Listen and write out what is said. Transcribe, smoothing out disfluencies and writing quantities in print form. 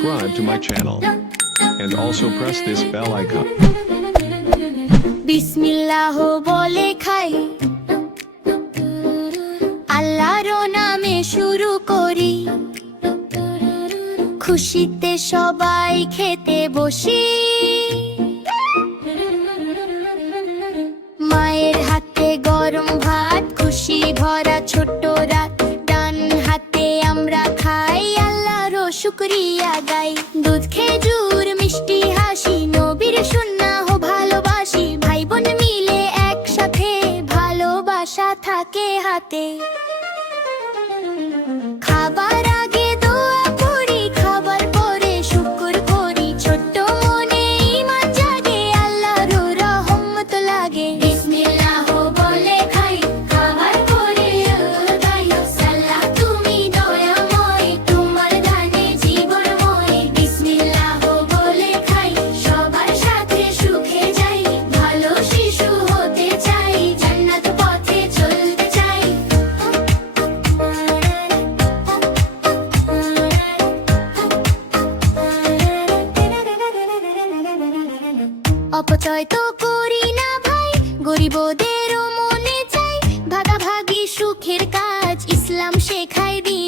subscribe to my channel and also press this bell icon. বিসমিল্লাহ বলে খাই, আল্লাহর নামে শুরু করি, খুশিতে সবাই খেতে বসি। মায়ের হাতে গরম ভাত, খুশি ভরা ছোট্ট রাত, ডান হাতে আমরা খাই, আল্লাহর শুকরিয়া গাই। দুধ খেজুর মিষ্টি হাসি, নবীর সুন্নাহ ভালোবাসি, ভাই বোন মিলে একসাথে, ভালোবাসা থাকে হাতে। খাবার আগে দোয়া করি, খাবার পরে শুকর করি, ছোট্ট মনে ঈমান জাগে, আল্লাহর রহমত লাগে। বিসমিল্লাহ বলে খাই, খাবার পরে গাই, সাল্লাহ তুমি দয়াময়, তোমার দানে জীবনময়। বিসমিল্লাহ বলে খাই, সবার সাথে সুখে যাই, ভালো শিশু হতে চাই, জান্নাত পথে চলতে চাই। অপচয় তো করি না ভাই, গরিবদেরও মনে চাই, ভাগাভাগি সুখের কাজ, ইসলাম শেখায় দিন